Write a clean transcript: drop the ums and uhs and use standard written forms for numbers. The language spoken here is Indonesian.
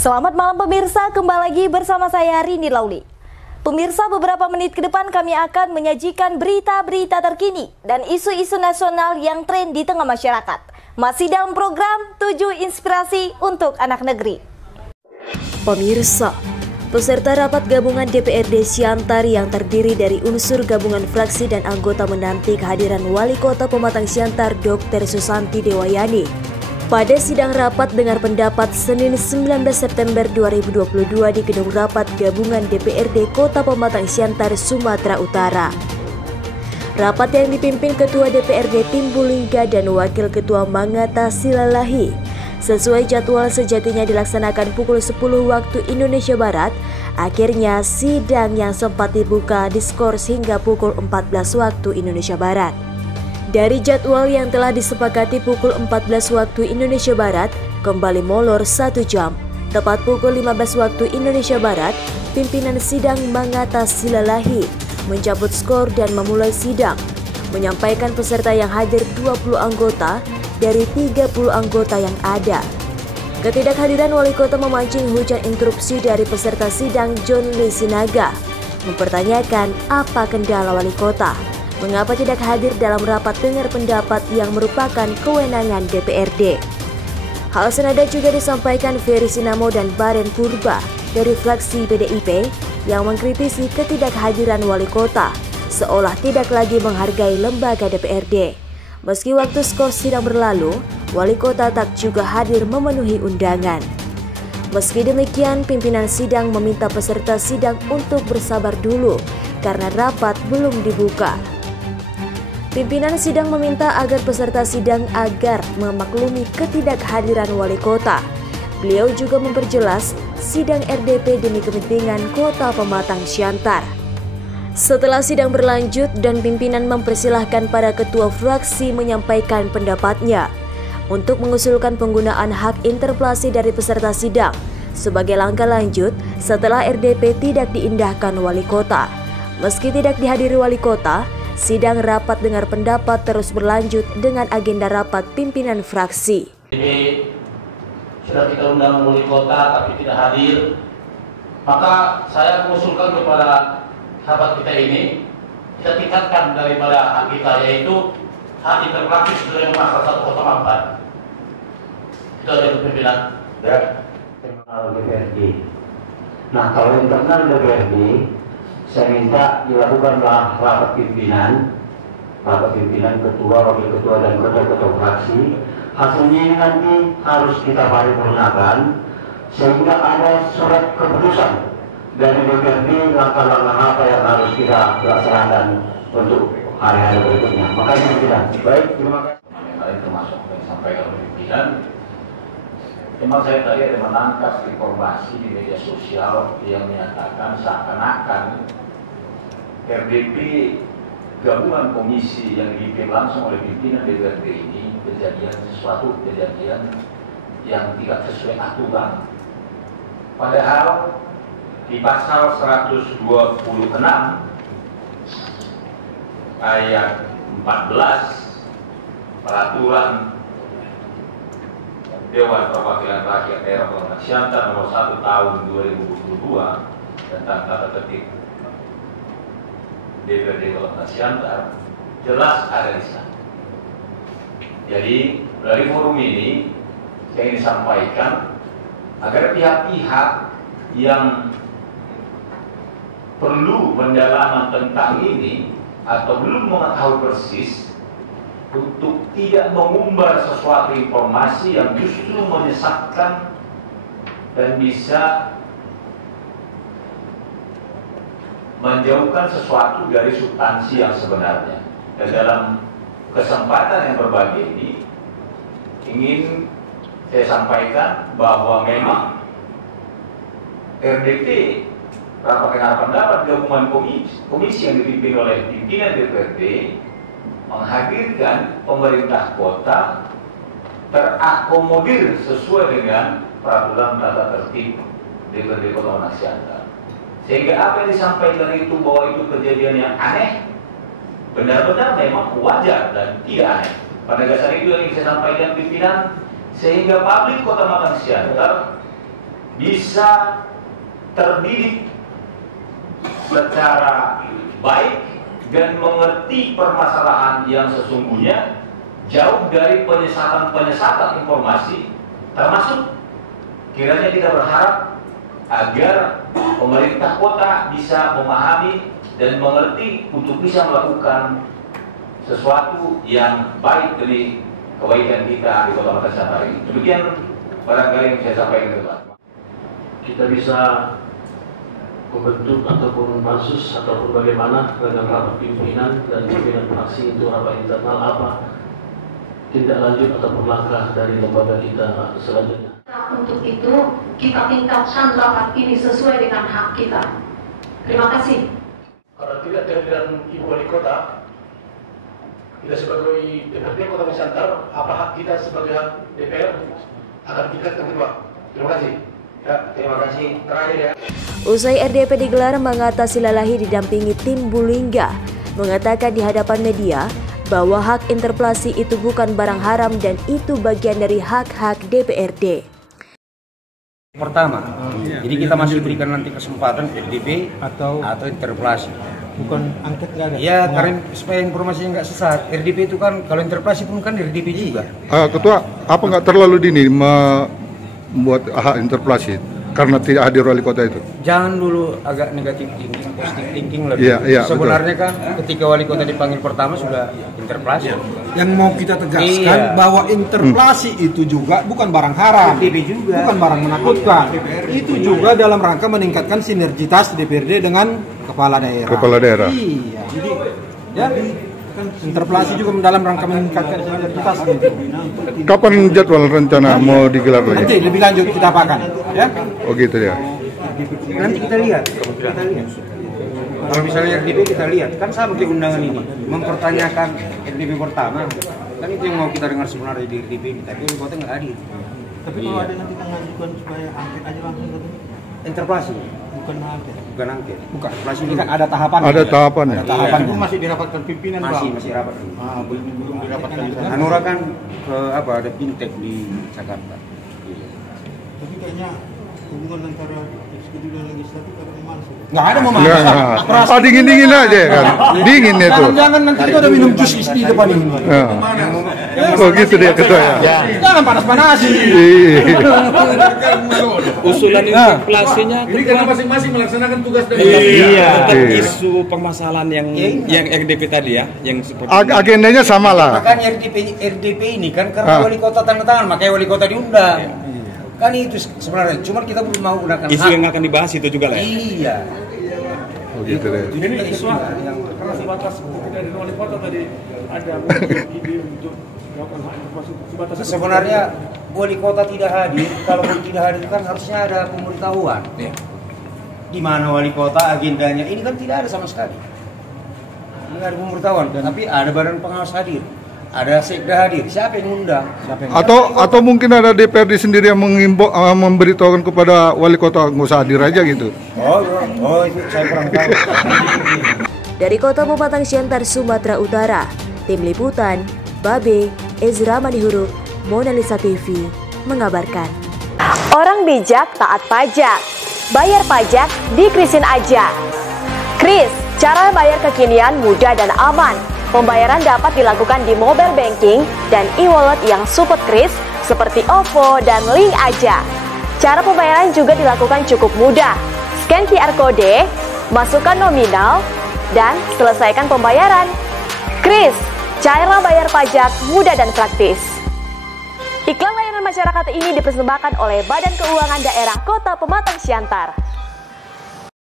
Selamat malam pemirsa, kembali lagi bersama saya Rini Lauli. Pemirsa, beberapa menit ke depan kami akan menyajikan berita-berita terkini dan isu-isu nasional yang tren di tengah masyarakat. Masih dalam program 7 Inspirasi untuk Anak Negeri. Pemirsa, peserta rapat gabungan DPRD Siantar yang terdiri dari unsur gabungan fraksi dan anggota menanti kehadiran Wali Kota Pematang Siantar Dr. Susanti Dewayani pada sidang rapat dengar pendapat Senin 19 September 2022 di Gedung Rapat Gabungan DPRD Kota Pematang Siantar, Sumatera Utara. Rapat yang dipimpin Ketua DPRD Timbulingga dan Wakil Ketua Mangata Silalahi sesuai jadwal sejatinya dilaksanakan pukul 10 waktu Indonesia Barat. Akhirnya sidang yang sempat dibuka diskors hingga pukul 14 waktu Indonesia Barat. Dari jadwal yang telah disepakati pukul 14 waktu Indonesia Barat, kembali molor 1 jam. Tepat pukul 15 waktu Indonesia Barat, pimpinan sidang Mangata Silalahi mencabut skor dan memulai sidang, menyampaikan peserta yang hadir 20 anggota dari 30 anggota yang ada. Ketidakhadiran Wali Kota memancing hujan interupsi dari peserta sidang John Lee Sinaga, mempertanyakan apa kendala Wali Kota. Mengapa tidak hadir dalam rapat dengar pendapat yang merupakan kewenangan DPRD? Hal senada juga disampaikan Ferry Sinamo dan Baren Purba dari fraksi PDIP yang mengkritisi ketidakhadiran Wali Kota seolah tidak lagi menghargai lembaga DPRD. Meski waktu skor sidang berlalu, Wali Kota tak juga hadir memenuhi undangan. Meski demikian, pimpinan sidang meminta peserta sidang untuk bersabar dulu karena rapat belum dibuka. Pimpinan sidang meminta agar peserta sidang agar memaklumi ketidakhadiran Wali Kota. Beliau juga memperjelas sidang RDP demi kepentingan Kota Pematang Siantar. Setelah sidang berlanjut dan pimpinan mempersilahkan para ketua fraksi menyampaikan pendapatnya untuk mengusulkan penggunaan hak interpelasi dari peserta sidang sebagai langkah lanjut setelah RDP tidak diindahkan Wali Kota. Meski tidak dihadiri Wali Kota, sidang rapat dengar pendapat terus berlanjut dengan agenda rapat pimpinan fraksi. Jadi sudah kita undang Wali Kota tapi tidak hadir, maka saya mengusulkan kepada sahabat kita ini, kita tingkatkan daripada hak kita, yaitu hak interpelasi sesuai dengan pasal 104. Itu ada pimpinan internal DPRD. Nah, kalau internal DPRD, saya minta dilakukanlah rapat pimpinan ketua, wakil ketua dan ketua fraksi. Hasilnya ini nanti harus kita paripurnakan sehingga ada surat keputusan dari DPRD langkah-langkah apa yang harus kita laksanakan untuk hari-hari berikutnya. Makanya pimpinan, baik, terima kasih. Termasuk yang disampaikan oleh pimpinan. Memang saya tadi ada menangkap informasi di media sosial yang menyatakan seakan-akan RDP gabungan komisi yang dipimpin langsung oleh pimpinan DPRD ini sesuatu kejadian yang tidak sesuai aturan. Padahal di pasal 126 ayat 14 peraturan Dewan Perwakilan Rakyat Daerah Pematang Siantar nomor 1 tahun 2022 tentang tata tertib DPRD Kota Siantar jelas ada di sana. Jadi dari forum ini saya ingin sampaikan agar pihak-pihak yang perlu pendalaman tentang ini atau belum mengetahui persis untuk tidak mengumbar sesuatu informasi yang justru menyesatkan dan bisa menjauhkan sesuatu dari substansi yang sebenarnya. Dan dalam kesempatan yang berbahagia ini ingin saya sampaikan bahwa memang RDP rapat dengar pendapat gabungan komisi yang dipimpin oleh pimpinan DPRD menghadirkan pemerintah kota terakomodir sesuai dengan peraturan tata tertib DPRD Kota Pematang Siantar. Sehingga apa yang disampaikan itu bahwa itu kejadian yang aneh benar-benar memang wajar dan tidak aneh. Pada dasar itu yang saya sampaikan pimpinan, sehingga publik Kota Pematang Siantar bisa terdidik secara baik dan mengerti permasalahan yang sesungguhnya, jauh dari penyesatan informasi, termasuk kiranya kita berharap agar pemerintah kota bisa memahami dan mengerti untuk bisa melakukan sesuatu yang baik demi kebaikan kita di Kota Makassar Siantar ini. Demikian barangkali yang saya sampaikan ke Pak. Kita bisa membentuk ataupun pansus ataupun bagaimana dengan rapat pimpinan dan pimpinan fraksi itu rapat internal apa tindak lanjut ataupun langkah dari lembaga kita selanjutnya. Untuk itu kita tingkatkan rapat ini sesuai dengan hak kita. Terima kasih. Karena tidak kehadiran Ibu Wali Kota, kita sebagai DPRD Kota Makassar Siantar, apa hak kita sebagai hak DPR akan tingkatkan kedua. Terima kasih. Ya, terima kasih. Terakhir ya. Usai RDP digelar, Mangata Silalahi didampingi tim Bulingga mengatakan di hadapan media bahwa hak interpelasi itu bukan barang haram dan itu bagian dari hak-hak DPRD. Pertama, jadi kita masih berikan nanti kesempatan RDP atau interpelasi. Bukan angket nggak ada? Ya, karena supaya informasinya nggak sesat. RDP itu kan kalau interpelasi pun kan RDP juga. Ketua, apa nggak terlalu dini membuat hak interpelasi karena tidak hadir wali kota itu? Jangan dulu agak negatif thinking, positif thinking lebih. Iya, sebenarnya betul. Kan ketika wali kota dipanggil pertama sudah interpelasi. Yang mau kita tegaskan bahwa interpelasi itu juga bukan barang haram, juga. Bukan barang menakutkan. Itu juga dalam rangka meningkatkan sinergitas DPRD dengan kepala daerah. Iya. Jadi interpelasi juga dalam rangka meningkatkan sinergitas. Gitu. Kapan jadwal rencana mau digelar lagi? Nanti lebih lanjut kita apakan, ya? Oh gitu ya. Nanti kita lihat. Kalau misalnya RDP kita lihat, kan sama kayak undangan ini, mempertanyakan RDP pertama, kan itu yang mau kita dengar sebenarnya di RDP ini, tapi kota nggak hadir. Tapi kalau ada nanti kita ngajukan supaya angket aja langsung katanya. Interpelasi, bukan angket. Bukan angket. Bukan. Ini kan ada tahapan. Ada tahapannya. Ada tahapan. Itu masih dirapatkan pimpinan, Bang. Masih rapat. Belum dirapatkan di sana. Hanura kan ke ada fintech di Jakarta. Tapi kayaknya hubungan antara eksekutif dan legislatif ada memanas. Nggak ada memanas. Dingin-dingin aja kan. Dingin itu. Jangan nanti kita ada minum jus di depan ini. Oh gitu deh ketua ya. Jangan panas-panasin. Usulan interpelasinya Ini karena masing-masing melaksanakan tugas dari tentang isu permasalahan yang RDP tadi ya, yang seperti agendanya sama lah. Makanya RDP ini kan karena wali kota tanda tangan, makanya wali kota diundang. Kan itu sebenarnya, cuma kita belum mau gunakan isu yang akan dibahas itu juga lah ya. Iya. Oh gitu deh. Ini isu yang karena sebatas dari wali kota tadi ada ide untuk melakukan hak interpelasi sebatas sebenarnya wali kota tidak hadir, kalau tidak hadir kan harusnya ada pemberitahuan. Di mana wali kota agendanya, ini kan tidak ada sama sekali. Tidak ada pemberitahuan, tapi ada badan pengawas hadir. Ada sekda hadir, siapa yang undang? Atau mungkin ada DPRD sendiri yang mengimbau memberitahukan kepada wali kota nggak usah hadir aja gitu. Oh itu saya kurang tahu. Dari Kota Pematang Siantar, Sumatera Utara, Tim Liputan, Babe, Ezra Manihuruk, Mona Lisa TV mengabarkan. Orang bijak taat pajak. Bayar pajak di Krisin aja. Kris, cara bayar kekinian mudah dan aman. Pembayaran dapat dilakukan di mobile banking dan e-wallet yang support Kris seperti OVO dan Link Aja. Cara pembayaran juga dilakukan cukup mudah. Scan QR Code, masukkan nominal, dan selesaikan pembayaran. Kris, cara bayar pajak mudah dan praktis. Iklan layanan masyarakat ini dipersembahkan oleh Badan Keuangan Daerah Kota Pematang Siantar.